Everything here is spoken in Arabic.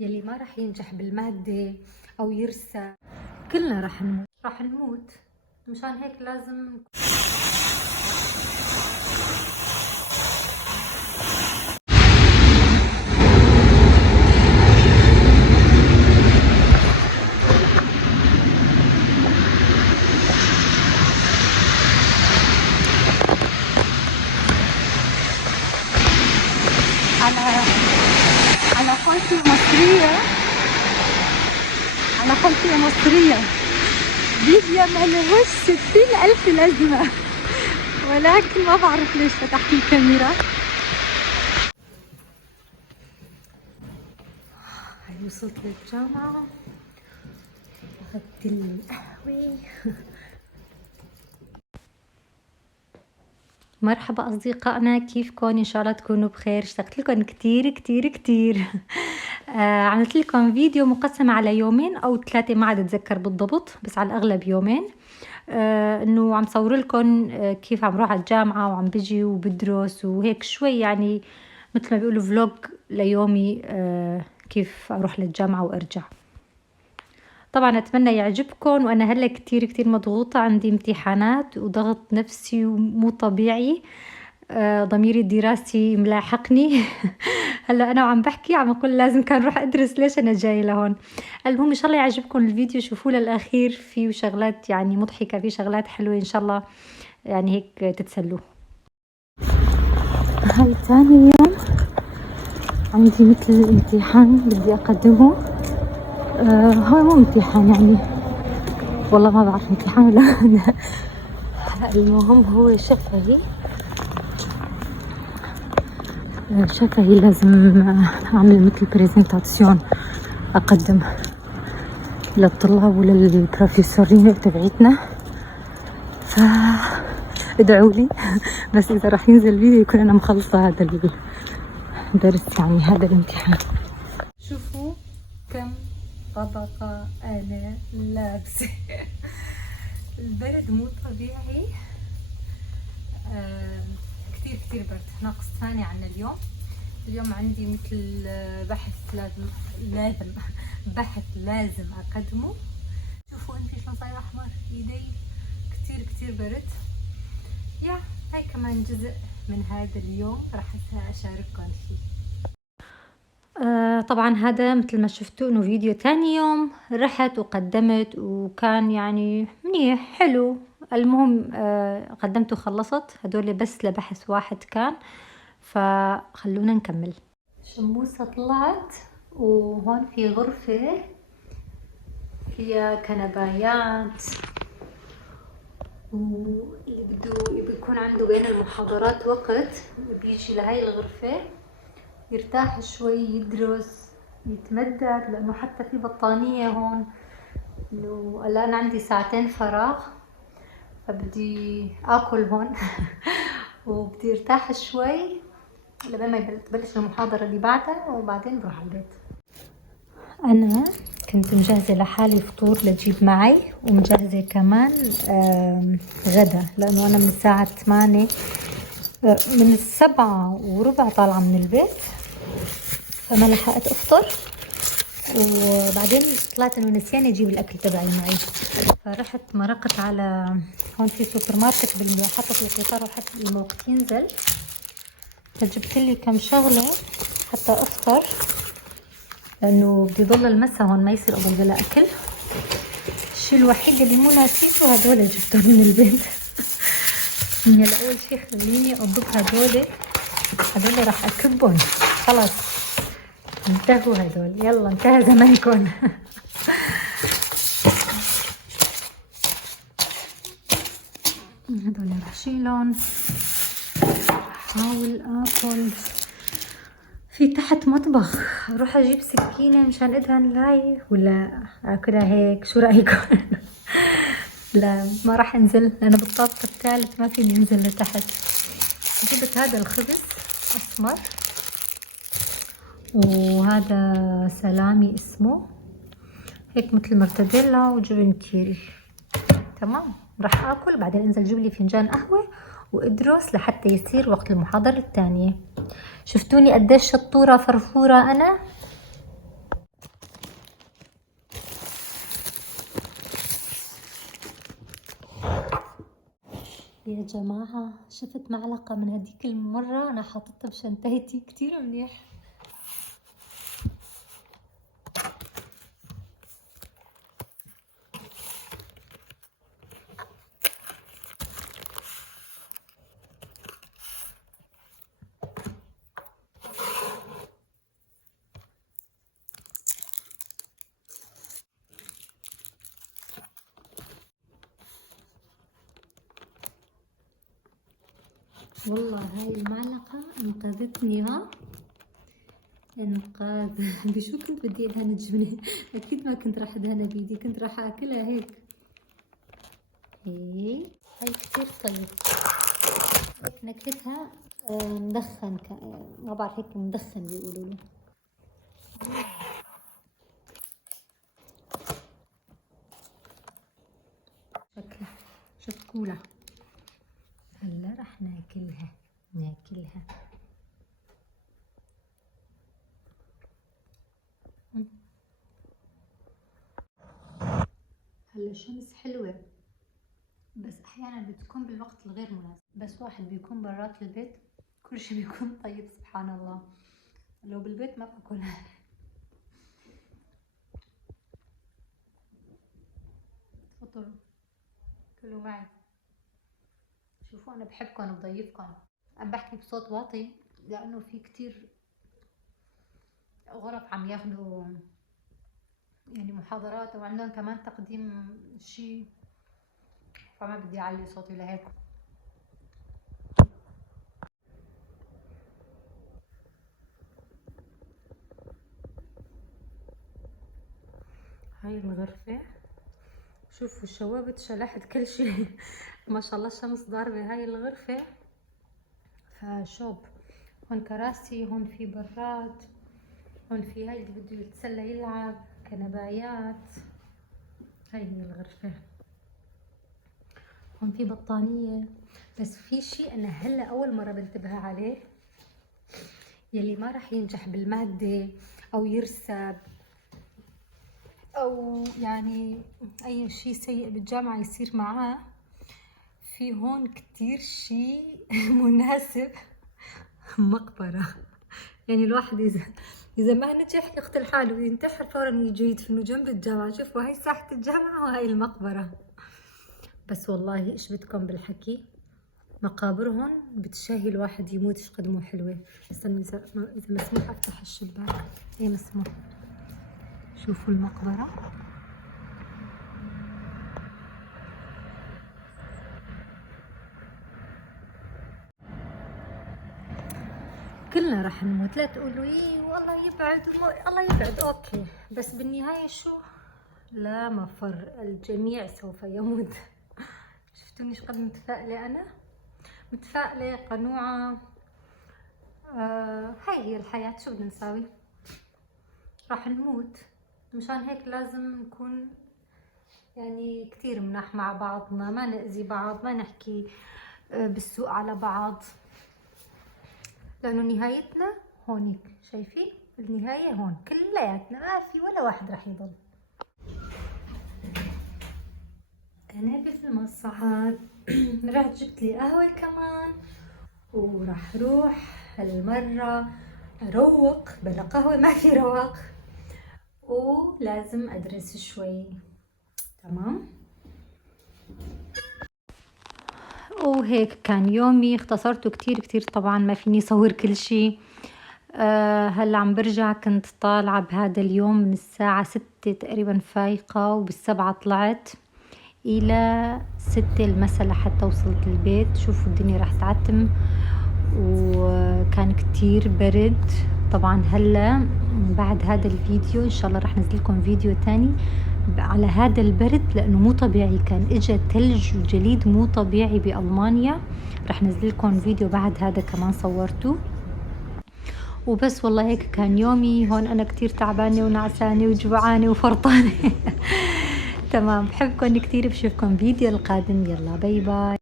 يلي ما راح ينجح بالمادة أو يرسى كلنا راح نموت. مشان هيك لازم على على خالتي المصرية، على خالتي المصرية فيديو ما لهوش 60,000 لازمة، ولكن ما بعرف ليش فتحت الكاميرا. هاي وصلت للجامعة، أخذت القهوة. مرحبا أصدقائنا، كيفكم؟ إن شاء الله تكونوا بخير. اشتقت لكم كتير كتير كتير. عملت لكم فيديو مقسم على يومين أو 3، ما عاد أتذكر بالضبط، بس على الأغلب يومين. إنه عم صور لكم كيف عم روح على الجامعة وعم بجي وبدرس وهيك شوي، يعني مثل ما بيقولوا فلوج ليومي، كيف أروح للجامعة وأرجع. طبعا أتمنى يعجبكم، وأنا هلا كتير كتير مضغوطة، عندي امتحانات وضغط نفسي ومو طبيعي. ضميري الدراسي ملاحقني. هلا أنا وعم بحكي عم أقول لازم كان روح أدرس، ليش أنا جاي لهون. المهم إن شاء الله يعجبكم الفيديو، شوفوه للأخير، فيه شغلات يعني مضحكة، فيه شغلات حلوة إن شاء الله، يعني هيك تتسلوا. هاي ثاني يوم عندي مثل امتحان بدي أقدمه. هو مو امتحان يعني، والله ما بعرف امتحان ولا لا. المهم هو شفهي، لازم أعمل مثل بريزنتاسيون أقدم للطلاب وللبروفيسورين تبعتنا، فادعوا لي. بس إذا راح ينزل فيديو يكون أنا مخلصة هذا الدرس، يعني هذا الامتحان. شوفوا كم طبقة أنا لابسة. البرد مو طبيعي. كتير كتير برد، ناقص ثاني عنا اليوم عندي مثل بحث لازم أقدمه. شوفوا انتي شلون صاير أحمر إيدي، كتير كتير برد. هاي كمان جزء من هذا اليوم راح أشارككم فيه. طبعا هذا مثل ما شفتوا انه فيديو تاني يوم رحت وقدمت، وكان يعني منيح حلو. المهم قدمت وخلصت، هدول بس لبحث واحد كان، فخلونا نكمل. شموسة طلعت، وهون في غرفة فيها كنبايات، واللي بده يكون عنده بين المحاضرات وقت بيجي لهاي الغرفة يرتاح شوي، يدرس، يتمدد، لأنه حتى في بطانية هون. إنه الآن عندي ساعتين فراغ، فبدي آكل هون. وبدي ارتاح شوي لبين ما تبلش المحاضرة اللي بعدها، وبعدين بروح على البيت. أنا كنت مجهزة لحالي فطور لجيب معي، ومجهزة كمان غدا، لأنه أنا من الساعة 8 من 7:15 طالعة من البيت، فما لحقت أفطر. وبعدين طلعت إنه نسيان أجيب الأكل تبعي معي، فرحت مرقت على هون في سوبر ماركت بالمحطة القطار وحتى الوقت ينزل، فجبت لي كم شغلة حتى أفطر، لأنه بدي ضل المسا هون ما يصير أضل بلا أكل. الشيء الوحيد اللي مو ناسيته هدول جبتهم من البيت. هلا أول شي خليني أضب هدول راح أكبهم، خلاص انتهوا هدول، يلا انتهى زمانكم. هدول راح شيلهم، احاول اكل. في تحت مطبخ، اروح اجيب سكينة مشان ادهن لاي، ولا اكلها هيك؟ شو رايكم؟ لا ما راح انزل، انا بالطابق الثالث ما فيني انزل لتحت. جبت هذا الخبز اسمر، وهذا سلامي اسمه هيك مثل مرتديلا، وجبن كيري. تمام، راح اكل بعدين انزل جيب لي فنجان قهوة وادرس لحتى يصير وقت المحاضرة الثانية. شفتوني قديش شطورة فرفورة انا. يا جماعة شفت معلقة من هديك المرة أنا حاطتها بشنطتي كتير منيح. والله هاي المعلقة انقذتني، ها انقاذ. بشو كنت بدي ادهن الجبنة؟ اكيد ما كنت راح ادهنها بايدي، كنت راح اكلها هيك. هاي كتير طيب، هيك نكهتها مدخن، ما بعرف هيك مدخن بيقولوا له. شكلها شكولة. هلا راح ناكلها. هلا الشمس حلوة بس احيانا بتكون بالوقت الغير مناسب، بس واحد بيكون برات البيت كل شي بيكون طيب سبحان الله. لو بالبيت ما باكلها. تفضلوا كلوا معي. شوفوا انا بحبكم وبضيفكم. عم بحكي بصوت واطي لانه في كتير غرف عم ياخذوا يعني محاضرات وعندهم كمان تقديم شي، فما بدي اعلي صوتي لهيك. هاي الغرفة شوفوا شوبت شلحت كل شيء. ما شاء الله الشمس ضاربة هاي الغرفة فشوب. هون كراسي، هون في براد، هون في هاي اللي بده يتسلى يلعب، كنبايات. هاي هي الغرفة. هون في بطانية. بس في شيء انا هلا اول مرة بنتبه عليه، يلي ما راح ينجح بالمادة او يرسب او يعني اي شيء سيء بالجامعة يصير معاه، في هون كتير شيء مناسب. مقبرة. يعني الواحد اذا ما نجح يقتل حاله وينتحر فورا يجوا يدفنوا جنب الجامعة. شوفوا هاي ساحة الجامعة وهاي المقبرة. بس والله ايش بدكم بالحكي، مقابرهم بتشهي الواحد يموت. ايش قد مو حلوة. استنوا اذا مسموح افتح الشباك. ايه مسموح. شوفوا المقبرة. كلنا رح نموت، لا تقولوا ايه والله يبعد الله يبعد. اوكي بس بالنهاية شو، لا مفر، الجميع سوف يموت. شفتوني ايش قد متفائلة انا، متفائلة قنوعة. هاي هي الحياة، شو بدنا نساوي، راح نموت. مشان هيك لازم نكون يعني كتير مناح مع بعضنا، ما نأذي بعض، ما نحكي بالسوء على بعض، لأنه نهايتنا هونيك. شايفين النهاية هون كلياتنا، ما في ولا واحد راح يضل. أنا بالمصعد. رحت جبت لي قهوة كمان وراح روح هالمرة أروق. بلا قهوة ما في رواق، ولازم أدرس شوي. تمام. وهيك كان يومي، اختصرته كتير طبعا ما فيني صور كل شي. هلا عم برجع، كنت طالعة بهذا اليوم من الساعة 6 تقريبا فايقة، وبال7 طلعت إلى 6 المساء لحتى وصلت البيت. شوفوا الدنيا راح تعتم وكان كتير برد. طبعا هلا بعد هذا الفيديو إن شاء الله راح نزل لكم فيديو تاني على هذا البرد، لأنه مو طبيعي، كان إجا ثلج وجليد مو طبيعي بألمانيا. راح نزل لكم فيديو بعد هذا كمان صورته. وبس والله هيك كان يومي هون. أنا كتير تعبانة ونعسانة وجوعانة وفرطانة. تمام، بحبكم كتير، بشوفكم فيديو القادم. يلا باي باي.